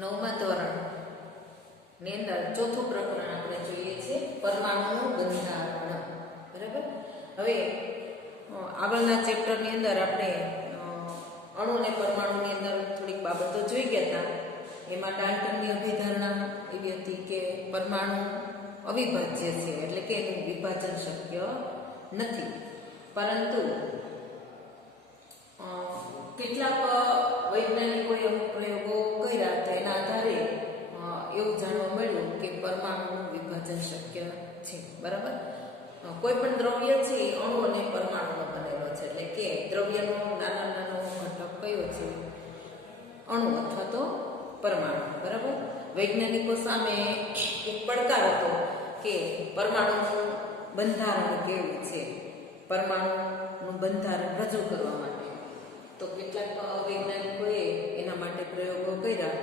નવમા ધોરણની અંદર ચોથું પ્રકરણ આપણે જોઈએ છીએ પરમાણુનું બંધારણ. બરાબર. હવે આગળના ચેપ્ટરની અંદર આપણે અણુ અને પરમાણુની અંદર થોડીક બાબતો જોઈ ગયા હતા. એમાં ડાલ્ટનની અભિધારણા એવી હતી કે પરમાણુ અવિભાજ્ય છે, એટલે કે એનું વિભાજન શક્ય નથી. પરંતુ કેટલાક વૈજ્ઞાનિકોએ અમુક પ્રયોગો કર્યા હતા. એના આધારે એવું જાણવા મળ્યું કે પરમાણુનું વિભાજન શક્ય છે. બરાબર. કોઈ પણ દ્રવ્ય છે એ અણુ અને પરમાણુનો બનેલો છે, એટલે કે દ્રવ્યનો નાનો ઘટક કયો છે? અણુ અથવા તો પરમાણુ. બરાબર. વૈજ્ઞાનિકો સામે એક પડકાર હતો કે પરમાણુનું બંધારણ કેવું છે, પરમાણુનું બંધારણ રજૂ કરવા માટે. તો કેટલાક વૈજ્ઞાનિકોએ એના માટે પ્રયોગો કર્યા.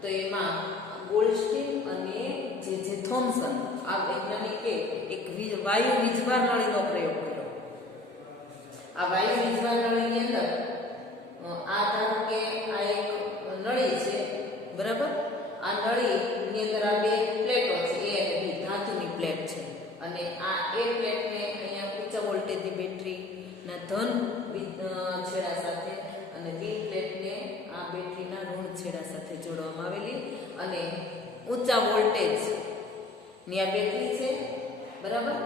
તો એમાં ગોલ્ડસ્ટીન અને જે થોમ્સન આ વૈજ્ઞાનિકે એક વાયુ વીજભાર નળીનો પ્રયોગ કર્યો. આ વાયુ વીજભાર નળીની અંદર આ ધારો કે આ એક નળી છે. બરાબર. આ નળીની અંદર આ બે પ્લેટો છે, એ અને બી ધાતુની પ્લેટ છે. અને આ એ પ્લેટને અહીંયા ઊંચા વોલ્ટેજની બેટરીના ધન છેડા સાથે અને બી પ્લેટને આ બેટરીના ઋણ છેડા સાથે જોડવામાં આવેલી અને ઊંચા વોલ્ટેજની આ બેટરી છે. બરાબર.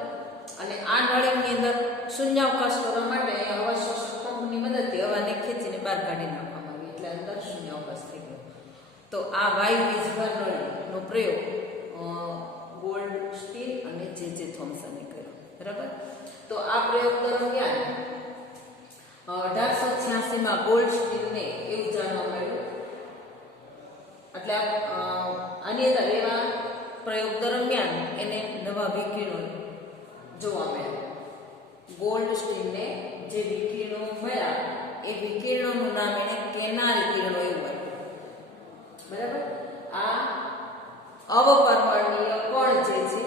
અને આ નળીની અંદર શૂન્યાવકાશ કરવા માટે હવા શોષક પંપની મદદથી હવાને ખેંચીને બહાર કાઢી નાખવામાં આવી, એટલે અંદર શૂન્યાવકાશ થઈ ગયો. તો આ વાયુ વીજભાર નળીનો પ્રયોગ ગોલ્ડસ્ટીન અને જે થોમ્સને કર્યો. બરાબર. તો આ પ્રયોગ દરમિયાન 1886માં ગોલ્ડસ્ટીનને એવું જાણવા મળ્યું, એટલે આની અંદર એવા પ્રયોગ દરમિયાન એને નવા વિકિરણો જોવા મળ્યા. ગોલ્ડસ્ટીનને જે વિકિરણો મળ્યા એ વિકિરણોનું નામ એને કેનાલ કિરણો એવું આપ્યું. બરાબર. આ અવપરમાણ્વીય કણ જે છે,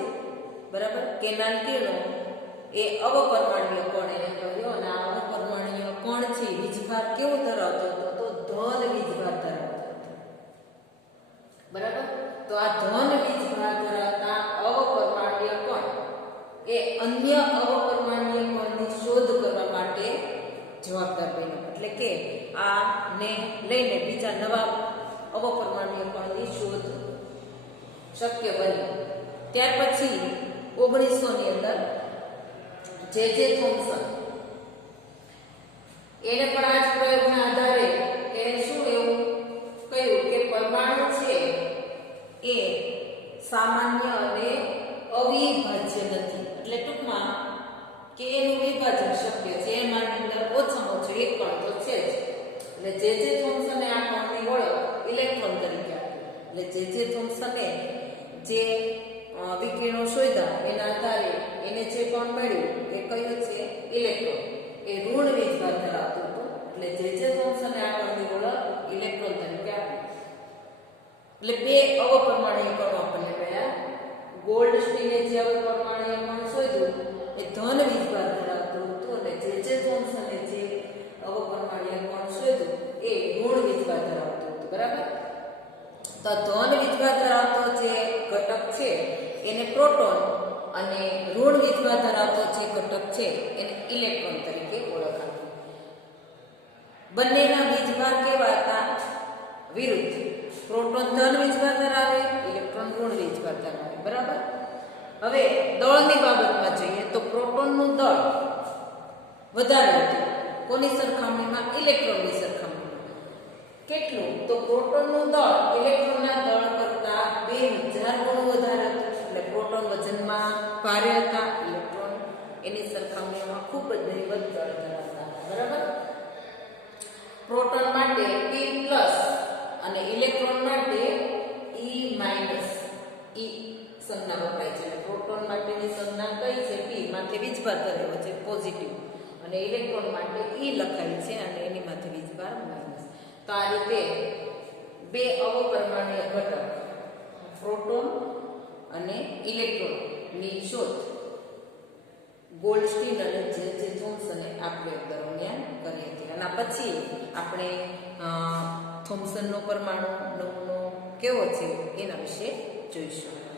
બરાબર, કેનાલ કિરણો એ અવપરમાણ્વીય કણ એને કહ્યું. અને આ અવપરમાણ્વીય કણ છે વીજભાર કેવો ધરાવતો હતો? તો ધન વીજભાર ધરાવતો હતો. બરાબર. તો આ ધન વીજભાર ધરાવતા અવપરમાણ્વીય કણ એ અન્ય અવપરમાણ્વીય કણની શોધ કરવા માટે જવાબદાર બન્યો. એટલે કે આને લઈને બીજા નવા અવપરમાણ્વીય કણની શોધ શક્ય બની. ત્યાર પછી 1900 ની અંદર જે થોમ્સન એને પણ આ જ પ્રયોગના આધારે એને શું એવું કહ્યું કે પરમાણુ છે એ સામાન્ય અને અવિભાજ્ય નથી. એટલે ટૂંકમાં કે એનું વિભાજન શક્ય છે. એમાંની અંદર ઓછામાં ઓછું એક કણ તો છે જ. એટલે જે થોમ્સને આ કણની ઓળખ ઇલેક્ટ્રોન તરીકે આપી. એટલે જે થોમ્સને જે વિકિરણો શોધ્યા એના આધારે એને જે કણ મળ્યું એ કયું છે? ઇલેક્ટ્રોન. એ ઋણ વીજભાર ધરાવતું હતું. એટલે જે થોમ્સને આ કણની ઓળખ ઇલેક્ટ્રોન તરીકે આપી. એટલે બે અવપરમાણ્વીય કણો આપણને મળ્યા. ગોલ્ડસ્ટીને જે અવપરમાણ્વીય કણ શોધ્યું એ ધન વીજભાર ધરાવતું હતું, અને જે થોમ્સને જે અવપરમાણ્વીય કણ શોધ્યું એ ઋણ વીજભાર ધરાવતું હતું. બરાબર. તો ધન વીજભાર ધરાવતો જે ઘટક છે એને પ્રોટોન અને ઋણ વીજભાર ધરાવતો જે ઘટક છે એને ઇલેક્ટ્રોન તરીકે ઓળખાતું. બંનેના વીજભાર કેવા હતા? વિરુદ્ધ. પ્રોટોન ધન વીજભાર ધરાવે, ઇલેક્ટ્રોન ઋણ વીજભાર ધરાવે. બરાબર. હવે દળની બાબતમાં જોઈએ તો પ્રોટોનનું દળ વધારે હતું. કોની સરખામણીમાં? ઇલેક્ટ્રોનની સરખામણીમાં. કેટલું? તો પ્રોટોનનું દળ ઇલેક્ટ્રોનના દળ કરતા 2000 ગણું વધારે હતું. એટલે પ્રોટોન વજનમાં ભારે હતા, ઇલેક્ટ્રોન એની સરખામણીમાં ખૂબ જ નહીવત દળ ધરાવતા. બરાબર. પ્રોટોન માટે P+ અને ઇલેક્ટ્રોન માટે E- સંજ્ઞા વપરાય છે. પ્રોટોન માટેની સંજ્ઞા કઈ છે? P માથે વીજભાર કરેલો છે પોઝિટિવ, અને ઇલેક્ટ્રોન માટે E લખાય છે અને એની માથે વીજભાર માઇનસ. તો આ રીતે બે અવપરમાણ્વીય ઘટક પ્રોટોન અને ઇલેક્ટ્રોનની શોધ ગોલ્ડસ્ટીન અને જે થોમ્સને આ પ્રયોગ દરમિયાન કરી હતી. અને પછી આપણે થોમ્સનનો પરમાણુ નંબરનો કેવો છે એના વિશે જોઈશું.